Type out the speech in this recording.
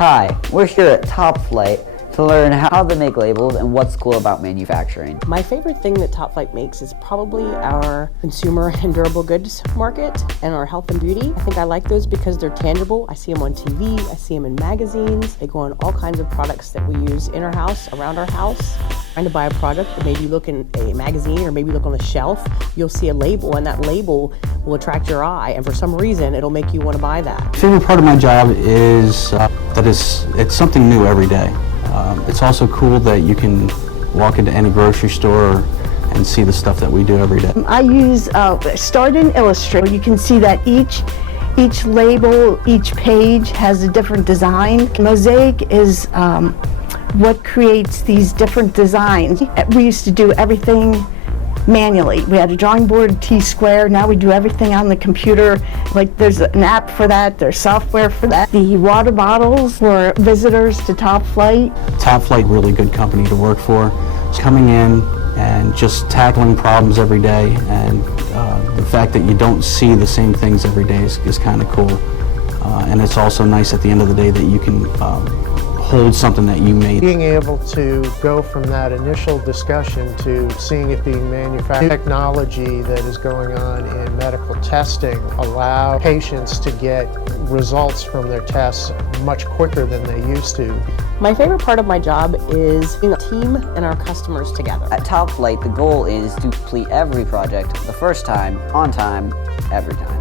Hi, we're here at Top Flight to learn how they make labels and what's cool about manufacturing. My favorite thing that Top Flight makes is probably our consumer and durable goods market and our health and beauty. I think I like those because they're tangible. I see them on TV, I see them in magazines. They go on all kinds of products that we use in our house, around our house. Trying to buy a product, or maybe look in a magazine or maybe look on the shelf, you'll see a label and that label will attract your eye, and for some reason it'll make you want to buy that. Favorite part of my job is that it's something new every day. It's also cool that you can walk into any grocery store and see the stuff that we do every day. I use Start in Illustrator. You can see that each label, each page has a different design. Mosaic is what creates these different designs. We used to do everything manually. We had a drawing board, T-square. Now we do everything on the computer. Like there's an app for that, there's software for that. The water bottles for visitors to Top Flight. Top Flight, really good company to work for. Coming in and just tackling problems every day, and the fact that you don't see the same things every day is kind of cool. And it's also nice at the end of the day that you can hold something that you made. Being able to go from that initial discussion to seeing it being manufactured, technology that is going on in medical testing allow patients to get results from their tests much quicker than they used to. My favorite part of my job is being a team and our customers together. At Top Flight, the goal is to complete every project the first time, on time, every time.